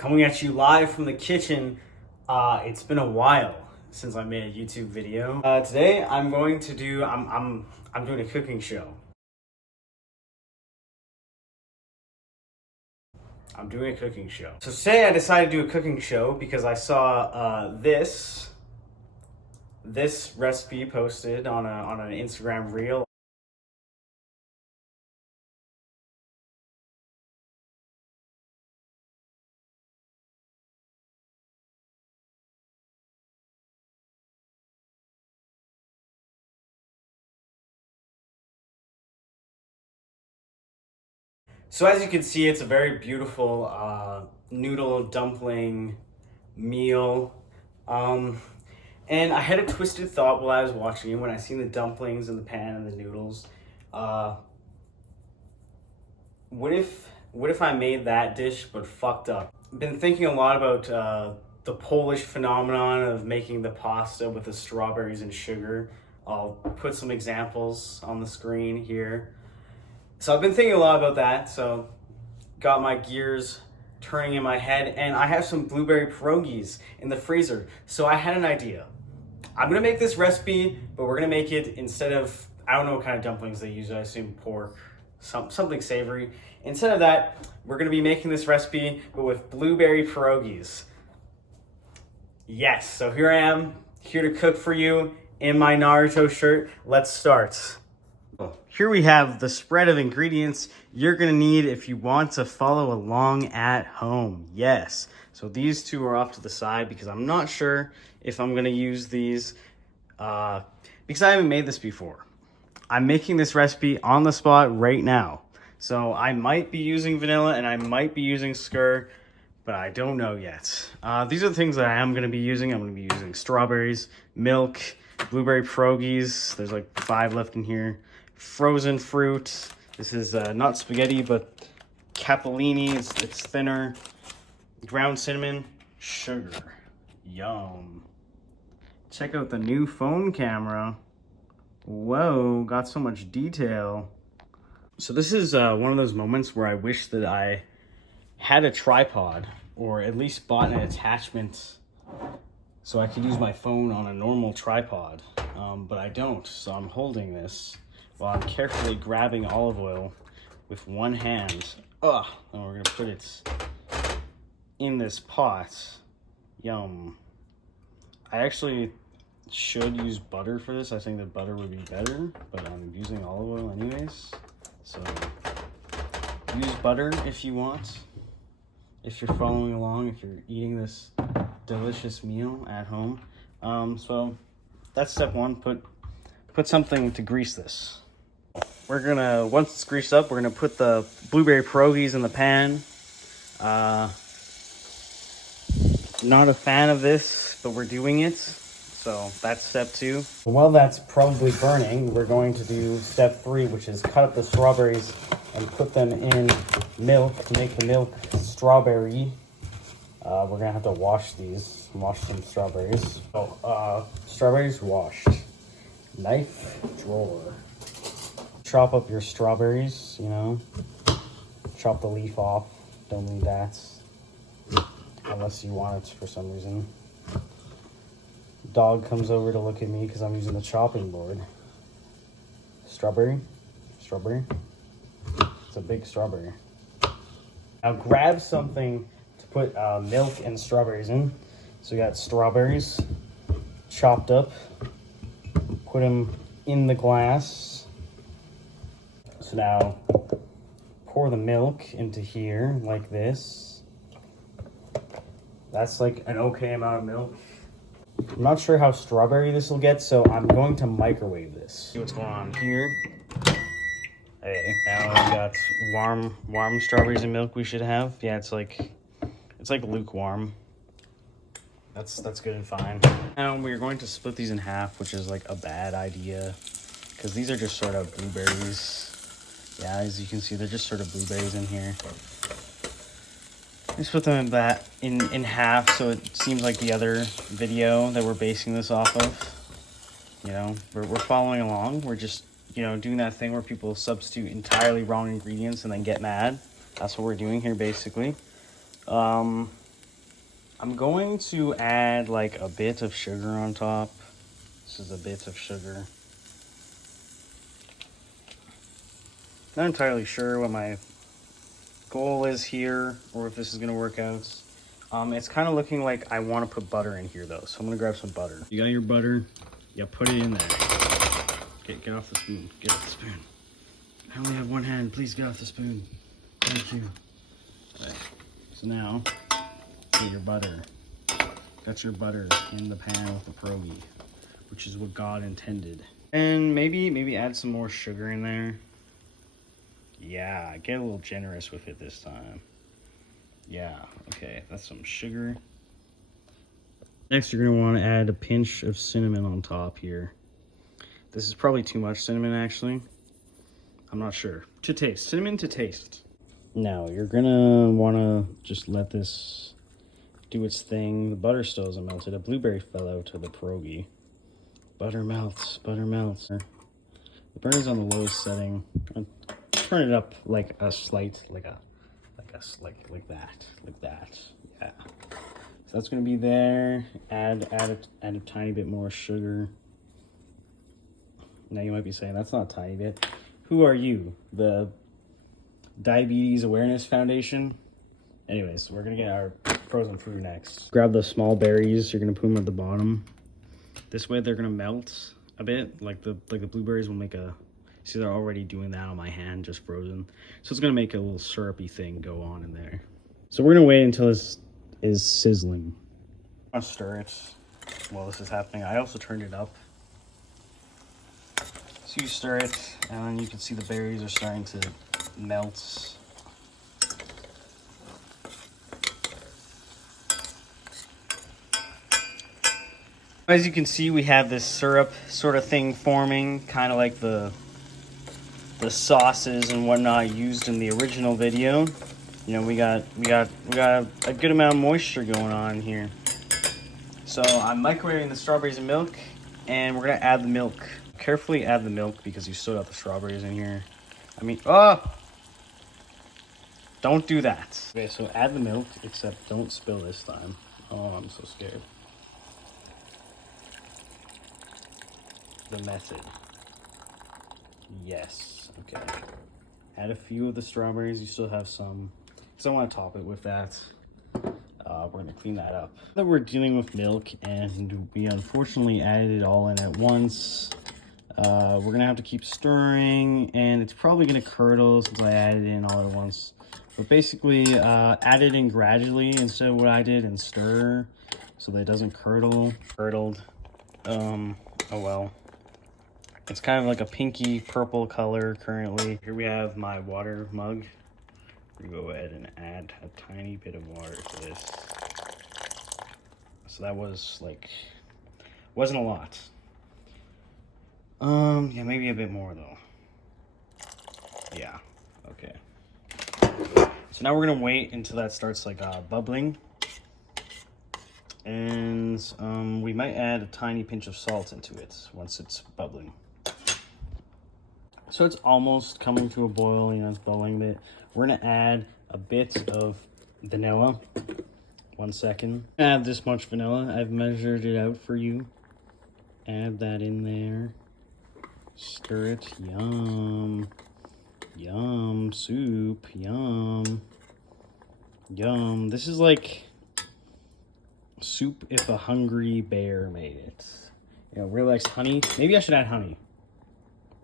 Coming at you live from the kitchen. It's been a while since I made a YouTube video. Today I'm going to do I'm doing a cooking show. I'm doing a cooking show. So today I decided to do a cooking show because I saw this recipe posted on an Instagram reel. So as you can see, it's a very beautiful noodle dumpling meal. And I had a twisted thought while I was watching it when I seen the dumplings in the pan and the noodles. What if I made that dish but fucked up? I've been thinking a lot about the Polish phenomenon of making the pasta with the strawberries and sugar. I'll put some examples on the screen here. So I've been thinking a lot about that, so got my gears turning in my head, and I have some blueberry pierogies in the freezer. So I had an idea. I'm gonna make this recipe, but we're gonna make it instead of, I don't know what kind of dumplings they use, I assume pork, something savory. Instead of that, we're gonna be making this recipe, but with blueberry pierogies. Yes, so here I am, here to cook for you in my Naruto shirt. Let's start. Here we have the spread of ingredients you're gonna need if you want to follow along at home. Yes, so these two are off to the side because I'm not sure if I'm gonna use these because I haven't made this before. I'm making this recipe on the spot right now. So I might be using vanilla and I might be using skyr, but I don't know yet. These are the things that I am gonna be using. I'm gonna be using strawberries, milk, blueberry pierogies. There's like 5 left in here. Frozen fruit. This is not spaghetti, but capellini. It's thinner. Ground cinnamon, sugar. Yum. Check out the new phone camera. Whoa, got so much detail. So this is one of those moments where I wish that I had a tripod, or at least bought an attachment so I could use my phone on a normal tripod. But I don't, so I'm holding this while I'm carefully grabbing olive oil with one hand. And we're gonna put it in this pot. Yum. I actually should use butter for this. I think that butter would be better, but I'm using olive oil anyways. So use butter if you want. If you're following along, if you're eating this delicious meal at home. So that's step one, put something to grease this. We're gonna, once it's greased up, we're gonna put the blueberry pierogies in the pan. Not a fan of this, but we're doing it. So that's step 2. While that's probably burning, we're going to do step 3, which is cut up the strawberries and put them in milk to make the milk strawberry. We're gonna have to wash some strawberries. Strawberries washed. Knife drawer. Chop up your strawberries, you know. Chop the leaf off. Don't need that. Unless you want it for some reason. Dog comes over to look at me because I'm using the chopping board. Strawberry. It's a big strawberry. Now grab something to put milk and strawberries in. So we got strawberries chopped up. Put them in the glass. So now pour the milk into here like this. That's like an okay amount of milk. I'm not sure how strawberry this will get, so I'm going to microwave this. See what's going on here. Hey, now we got warm strawberries and milk we should have. Yeah, it's like lukewarm. That's good and fine. Now we're going to split these in half, which is like a bad idea because these are just sort of blueberries. Yeah, as you can see, they're just sort of blueberries in here. Let's put them in half so it seems like the other video that we're basing this off of. You know, we're following along. We're just, you know, doing that thing where people substitute entirely wrong ingredients and then get mad. That's what we're doing here, basically. I'm going to add like a bit of sugar on top. This is a bit of sugar. Not entirely sure what my goal is here or if this is gonna work out. It's kind of looking like I want to put butter in here though, so I'm gonna grab some butter. You got your butter? Yeah, put it in there. Get off the spoon. Get off the spoon. I only have one hand. Please get off the spoon. Thank you. Right. So now, get your butter. Got your butter in the pan with the pierogi, which is what God intended. And maybe add some more sugar in there. Yeah, get a little generous with it this time. Yeah, okay, that's some sugar. Next, you're gonna want to add a pinch of cinnamon on top here. This is probably too much cinnamon, actually. I'm not sure. To taste. Cinnamon to taste. Now, you're gonna want to just let this do its thing. The butter still isn't melted. A blueberry fell out of the pierogi. Butter melts. Butter melts. The burner's on the lowest setting. I'll turn it up like a slight, like that. Yeah. So that's gonna be there. Add a tiny bit more sugar. Now you might be saying, that's not a tiny bit. Who are you? The Diabetes Awareness Foundation? Anyways, we're gonna get our frozen fruit next. Grab the small berries, you're gonna put them at the bottom. This way they're gonna melt a bit, like the blueberries will make a, see they're already doing that on my hand, just frozen. So it's gonna make a little syrupy thing go on in there. So we're gonna wait until this is sizzling. I'm gonna stir it while this is happening. I also turned it up. So you stir it, and then you can see the berries are starting to melt. As you can see, we have this syrup sort of thing forming, kind of like the sauces and whatnot used in the original video. You know, we got a good amount of moisture going on here. So I'm microwaving the strawberries and milk, and we're gonna add the milk. Carefully add the milk because you still got the strawberries in here. I mean, don't do that. Okay, so add the milk, except don't spill this time. Oh, I'm so scared. The method. Yes, okay. Add a few of the strawberries, you still have some. Because I want to top it with that. We're gonna clean that up. Now we're dealing with milk, and we unfortunately added it all in at once. We're gonna have to keep stirring, and it's probably gonna curdle since I added it in all at once. But basically, add it in gradually instead of what I did, and stir so that it doesn't curdle. Curdled. Oh well. It's kind of like a pinky purple color currently. Here we have my water mug. We go ahead and add a tiny bit of water to this. So that was like, wasn't a lot. Yeah, maybe a bit more though. Yeah, okay. So now we're gonna wait until that starts like bubbling. And we might add a tiny pinch of salt into it once it's bubbling. So it's almost coming to a boil, you know, it's bubbling a bit. We're gonna add a bit of vanilla. 1 second. Add this much vanilla. I've measured it out for you. Add that in there. Stir it. Yum. Yum. Soup. Yum. Yum. This is like soup if a hungry bear made it. You know, really likes honey. Maybe I should add honey.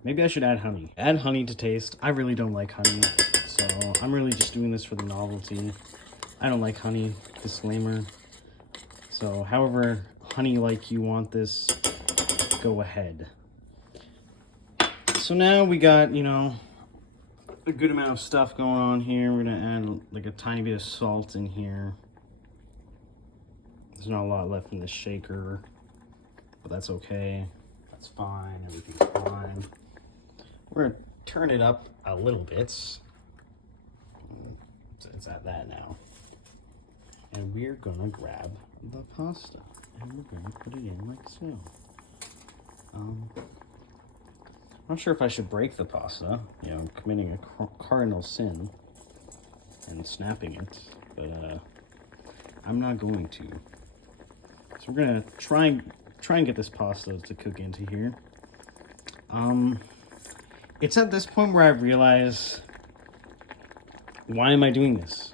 Maybe I should add honey. Add honey to taste. I really don't like honey, so I'm really just doing this for the novelty. I don't like honey, disclaimer. So however honey-like you want this, go ahead. So now we got, you know, a good amount of stuff going on here. We're gonna add like a tiny bit of salt in here. There's not a lot left in the shaker, but that's okay. That's fine, everything's fine. We're gonna turn it up a little bit. So it's at that now. And we're gonna grab the pasta and we're gonna put it in like so. I'm not sure if I should break the pasta, you know, committing a cardinal sin and snapping it, but I'm not going to. So we're gonna try and get this pasta to cook into here. It's at this point where I realize, why am I doing this?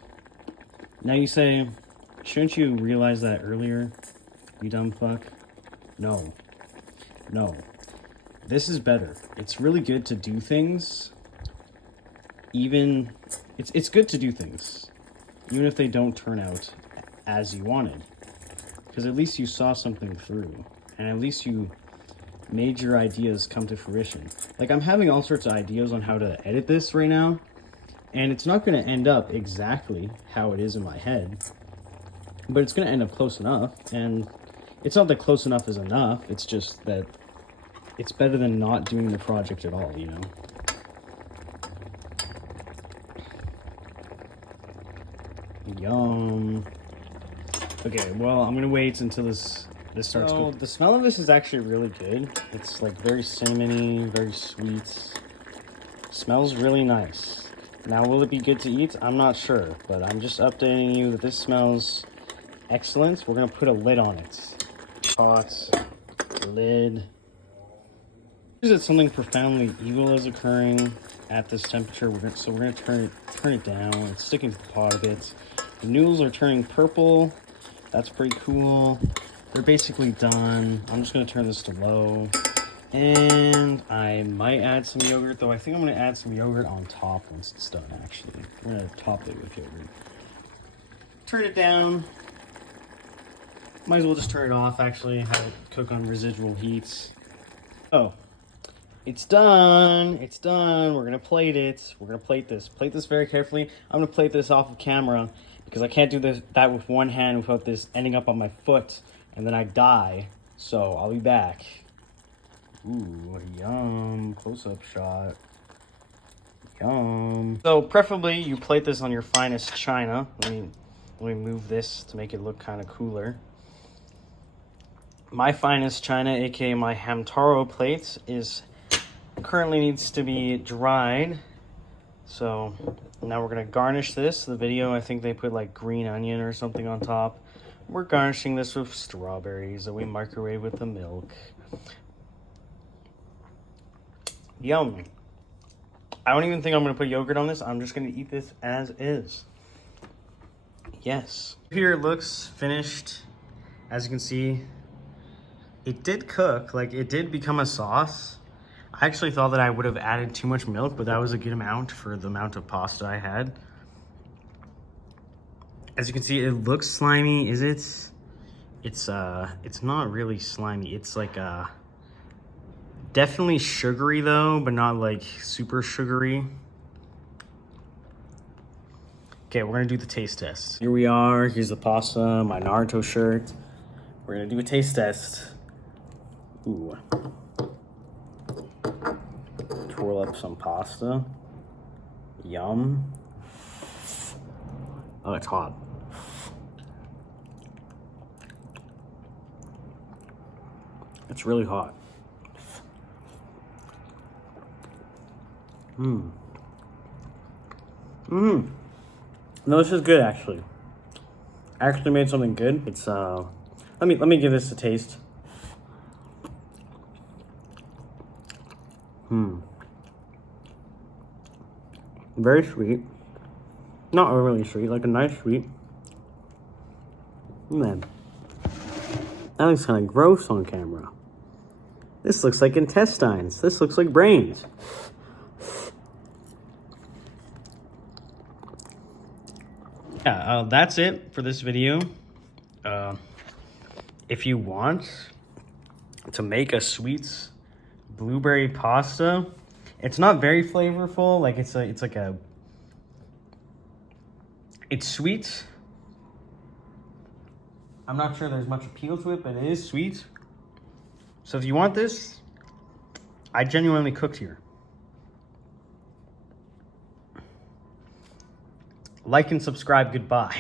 Now you say, shouldn't you realize that earlier, you dumb fuck? No. No. This is better. It's really good to do things. It's good to do things, even if they don't turn out as you wanted. Because at least you saw something through. And at least you made your ideas come to fruition. Like, I'm having all sorts of ideas on how to edit this right now. And it's not going to end up exactly how it is in my head. But it's going to end up close enough. And it's not that close enough is enough. It's just that it's better than not doing the project at all, you know? Yum. Okay, well, I'm gonna wait until this starts cooking. The smell of this is actually really good. It's like very cinnamony, very sweet. Smells really nice. Now, will it be good to eat? I'm not sure, but I'm just updating you that this smells excellent. We're gonna put a lid on it. Hot lid. Is it something profoundly evil is occurring at this temperature? We're gonna turn it down. It's sticking to the pot a bit. The noodles are turning purple. That's pretty cool. They're basically done. I'm just gonna turn this to low. And I might add some yogurt, though I think I'm gonna add some yogurt on top once it's done, actually. I'm gonna top it with yogurt. Turn it down. Might as well just turn it off, actually. Have it cook on residual heats. Oh. It's done. It's done. We're gonna plate it. We're gonna plate this. Plate this very carefully. I'm gonna plate this off of camera because I can't do that with one hand without this ending up on my foot, and then I die. So I'll be back. Ooh, yum. Close-up shot. Yum. So preferably you plate this on your finest china. Let me move this to make it look kind of cooler. My finest china, aka my Hamtaro plate, currently needs to be dried. So now we're gonna garnish this. The video, I think they put like green onion or something on top. We're garnishing this with strawberries that we microwave with the milk. Yum. I don't even think I'm gonna put yogurt on this. I'm just gonna eat this as is. Yes. Here it looks finished. As you can see, it did cook. Like, it did become a sauce. I actually thought that I would have added too much milk, but that was a good amount for the amount of pasta I had. As you can see, it looks slimy. Is it? It's not really slimy. It's like definitely sugary though, but not like super sugary. Okay, we're gonna do the taste test. Here we are. Here's the pasta, my Naruto shirt. We're gonna do a taste test. Ooh. Twirl up some pasta. Yum. Oh, it's hot. It's really hot. No, this is good actually. I actually made something good. It's let me give this a taste. Very sweet. Not overly sweet, like a nice sweet. Man, that looks kind of gross on camera. This looks like intestines. This looks like brains. Yeah, that's it for this video. If you want to make a sweet blueberry pasta, it's not very flavorful. Like it's sweet. I'm not sure there's much appeal to it, but it is sweet. So if you want this, I genuinely cooked here. Like and subscribe. Goodbye.